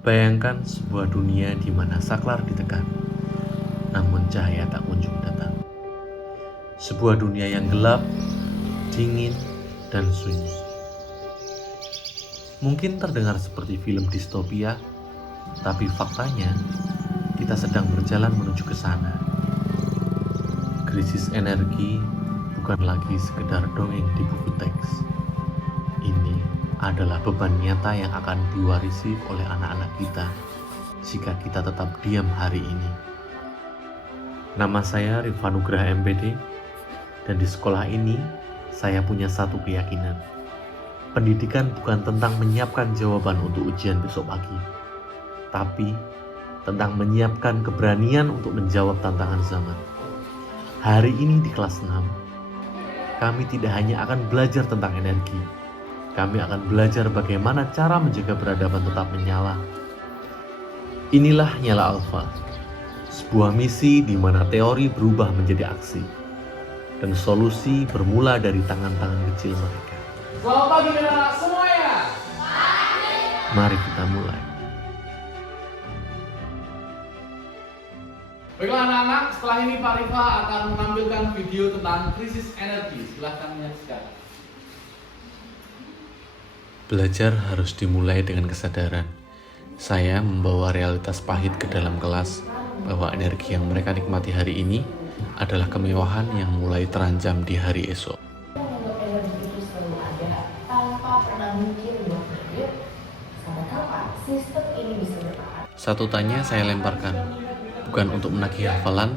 Bayangkan sebuah dunia di mana saklar ditekan, namun cahaya tak kunjung datang. Sebuah dunia yang gelap, dingin, dan sunyi. Mungkin terdengar seperti film distopia, tapi faktanya kita sedang berjalan menuju ke sana. Krisis energi bukan lagi sekedar dongeng di buku teks. Ini adalah beban nyata yang akan diwarisi oleh anak-anak kita jika kita tetap diam hari ini. Nama saya Rifanugraha MPD, dan di sekolah ini saya punya satu keyakinan. Pendidikan bukan tentang menyiapkan jawaban untuk ujian besok pagi, tapi tentang menyiapkan keberanian untuk menjawab tantangan zaman. Hari ini di kelas 6, kami tidak hanya akan belajar tentang energi, kami akan belajar bagaimana cara menjaga peradaban tetap menyala. Inilah Nyala Alpha, sebuah misi di mana teori berubah menjadi aksi, dan solusi bermula dari tangan-tangan kecil mereka. Selamat pagi anak-anak semuanya. Mari kita mulai. Baiklah anak-anak, setelah ini Pak Rifa akan menampilkan video tentang krisis energi. Silahkan menyaksikan. Belajar harus dimulai dengan kesadaran. Saya membawa realitas pahit ke dalam kelas bahwa energi yang mereka nikmati hari ini adalah kemewahan yang mulai terancam di hari esok. Energi itu selalu ada tanpa pernah mungkin berpikir sampai kapan sistem ini bisa bertahan. Satu tanya saya lemparkan, bukan untuk menagih hafalan,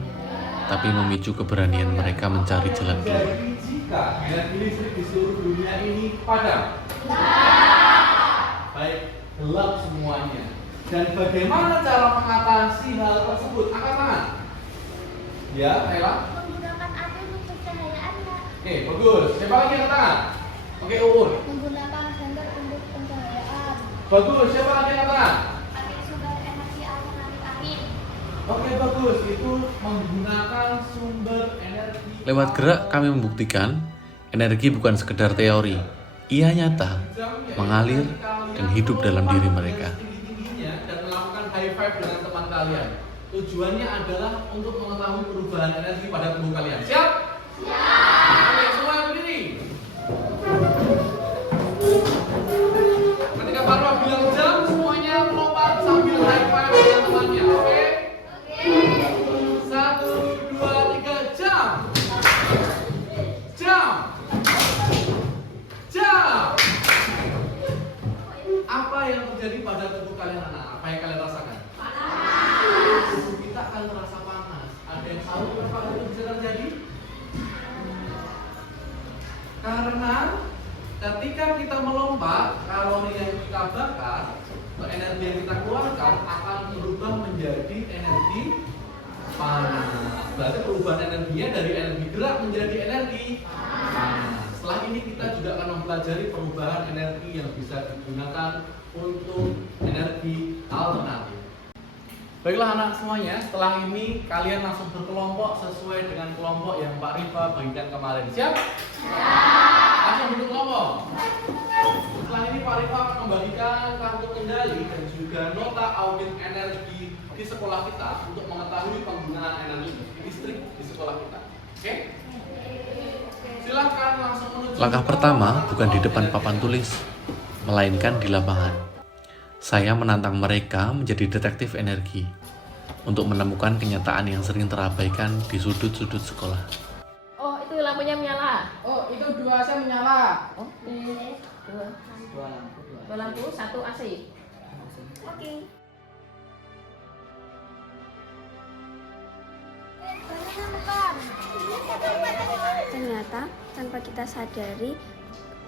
tapi memicu keberanian mereka mencari jalan keluar. Jadi jika energi listrik di seluruh dunia ini padam, baik, gelap semuanya. Dan bagaimana cara mengatasi hal tersebut? Angkat tangan. Ya, Ella. Menggunakan api untuk pencahayaan, Pak. Oke, bagus. Siapa lagi angkat tangan? Oke, Uun. Menggunakan senter untuk pencahayaan. Bagus. Siapa lagi angkat tangan? Pakai sumber energi alternatif angin. Oke, bagus. Itu menggunakan sumber energi. Lewat gerak kami membuktikan energi bukan sekedar teori, ia nyata, mengalir dan hidup dalam diri mereka. Tinggi-tingginya dan melakukan high five dengan teman kalian. Tujuannya adalah untuk mengetahui perubahan energi pada tubuh kalian. Siap? Siap. Oke, semua berdiri. Ketika Pak Rob bilang jam, semuanya melompat sambil high five dengan temannya. Oke? Oke. 1, 2, 3, jam. Jam. Jam. Apa yang terjadi pada tubuh kalian anak? Apa yang kalian rasakan? Tubuh kita akan terasa panas. Ada yang tahu kenapa hal itu bisa terjadi? Karena ketika kita melompat, kalori yang kita bakar atau energi yang kita keluarkan akan berubah menjadi energi panas. Berarti perubahan energinya dari energi gerak menjadi energi panas. Setelah ini kita juga akan mempelajari perubahan energi yang bisa digunakan untuk energi alternatif. Baiklah anak semuanya, setelah ini kalian langsung berkelompok sesuai dengan kelompok yang Pak Rifa bagikan kemarin. Siap? Siap. Langsung bentuk kelompok. Setelah ini Pak Rifa akan membagikan kartu kendali dan juga nota audit energi di sekolah kita untuk mengetahui penggunaan energi listrik di sekolah kita. Oke? Silakan langsung menuju. Langkah pertama bukan di depan papan tulis, melainkan di lapangan. Saya menantang mereka menjadi detektif energi untuk menemukan kenyataan yang sering terabaikan di sudut-sudut sekolah. Oh, itu lampunya menyala. Oh, itu 2 AC menyala. Oke. Dua lampu, 1 AC. Oke. Ternyata tanpa kita sadari,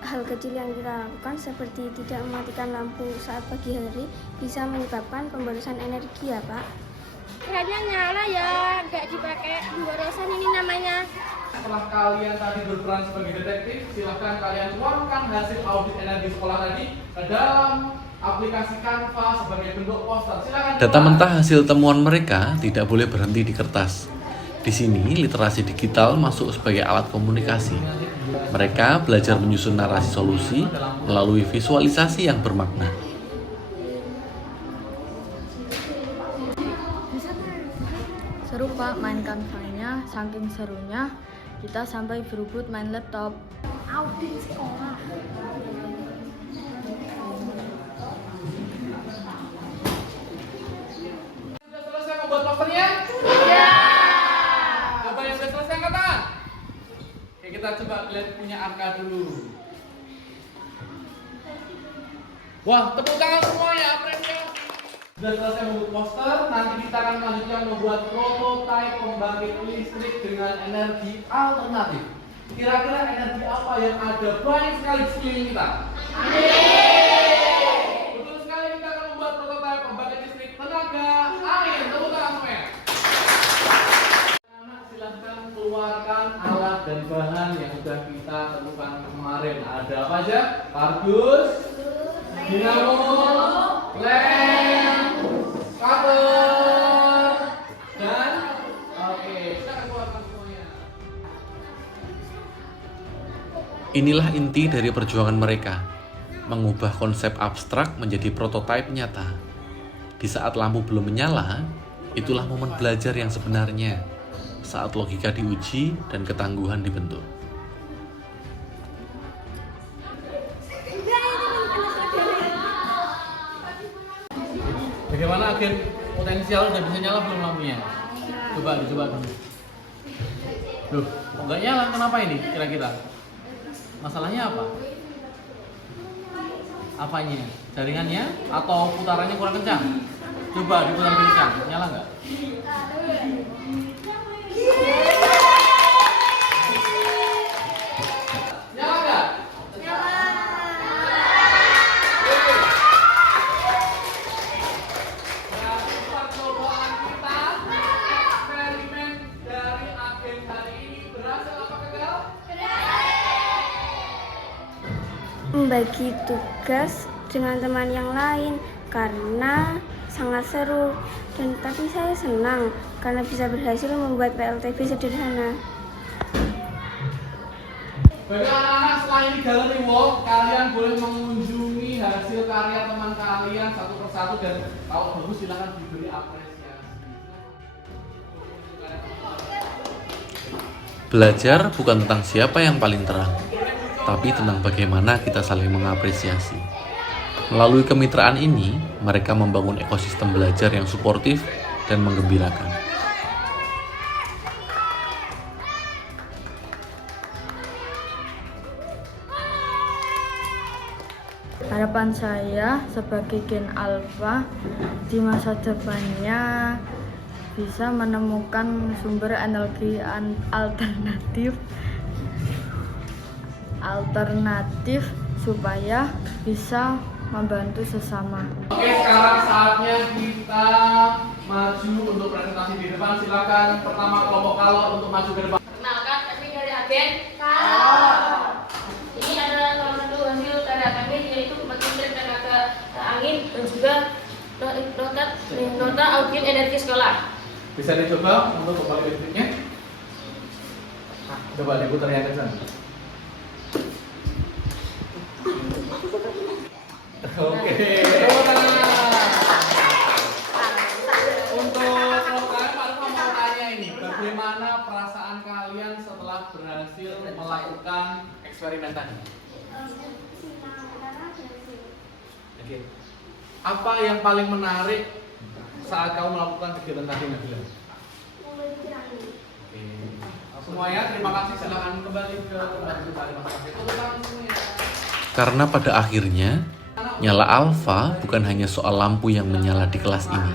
hal kecil yang kita lakukan seperti tidak mematikan lampu saat pagi hari bisa menyebabkan pemborosan energi ya Pak. Kayaknya nyala ya, nggak dipakai pemborosan ini namanya. Setelah kalian tadi berperan sebagai detektif, silahkan kalian tuangkan hasil audit energi sekolah tadi ke dalam aplikasi Canva sebagai bentuk poster. Silakan. Data mentah hasil temuan mereka tidak boleh berhenti di kertas. Di sini, literasi digital masuk sebagai alat komunikasi. Mereka belajar menyusun narasi solusi melalui visualisasi yang bermakna. seru Pak main Canva-nya, saking serunya kita sampai berebut main laptop. Outing sekolah. Sudah selesai membuat posternya? Iya. Coba yang sudah selesai angkat tangan. Oke, kita coba lihat punya angka dulu. Wah, tepuk tangan semuanya, apresiasi. Sudah selesai membuat poster, nanti kita akan melanjutkan membuat prototipe pembangkit listrik dengan energi alternatif. Kira-kira energi apa yang ada banyak sekali di sekeliling kita? Betul sekali, kita akan membuat prototipe pembangkit listrik tenaga angin. Tepuk tangan semuanya. Anak, silahkan keluarkan alat dan bahan yang sudah kita tentukan kemarin. Ada apa aja? Kardus, dinamo, lem, cover, dan oke, kita akan keluarkan semuanya. Inilah inti dari perjuangan mereka, mengubah konsep abstrak menjadi prototipe nyata. Di saat lampu belum menyala, itulah momen belajar yang sebenarnya, saat logika diuji dan ketangguhan dibentuk. Bagaimana agen potensial udah bisa nyala belum lampunya? Coba dulu. Loh, kok nggak nyala? Kenapa ini kira-kira? Masalahnya apa? Apanya? Jaringannya atau putarannya kurang kencang? Coba diputar lebih kencang, nyala nggak? Nyala nggak? Berarti percobaan kita, eksperimen dari agen hari ini berhasil apa gagal? Membagi tugas dengan teman yang lain karena sangat seru, dan tapi saya senang karena bisa berhasil membuat PLTB sederhana. Bagi anak-anak, setelah ini Gallery Walk, kalian boleh mengunjungi hasil karya teman kalian satu persatu, dan kalau bagus silakan diberi apresiasi. Belajar bukan tentang siapa yang paling terang, tapi tentang bagaimana kita saling mengapresiasi. Melalui kemitraan ini, mereka membangun ekosistem belajar yang suportif dan menggembirakan. Harapan saya sebagai Gen Alpha di masa depannya bisa menemukan sumber energi alternatif supaya bisa membantu sesama. Oke, sekarang saatnya kita maju untuk presentasi di depan. Silakan pertama kelompok kalor untuk maju ke depan. Perkenalkan, kami dari agen. Ini adalah salah satu hasil karya kami, yaitu pembangkit listrik tenaga angin dan juga nota audit energi sekolah. Bisa dicoba untuk pembangkit listriknya? Nah, coba diputar yang kencang. Oke. Untuk kalian mau tanya ini, bagaimana perasaan kalian setelah berhasil melakukan eksperimen tadi? Oke. Apa yang paling menarik saat kamu melakukan kegiatan tadi, Nabila? Oke. Semuanya, terima kasih. Silakan kembali ke tempat masing-masing. Karena pada akhirnya, nyala alfa bukan hanya soal lampu yang menyala di kelas ini.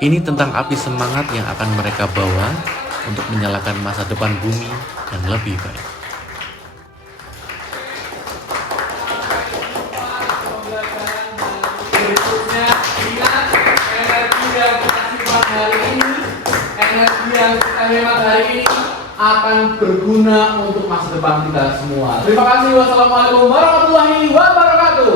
Ini tentang api semangat yang akan mereka bawa untuk menyalakan masa depan bumi yang lebih baik. Berikutnya, ingat energi yang kita simpan hari ini, energi yang kita hemat hari ini akan berguna untuk masa depan kita semua. Terima kasih. Wassalamualaikum warahmatullahi wabarakatuh.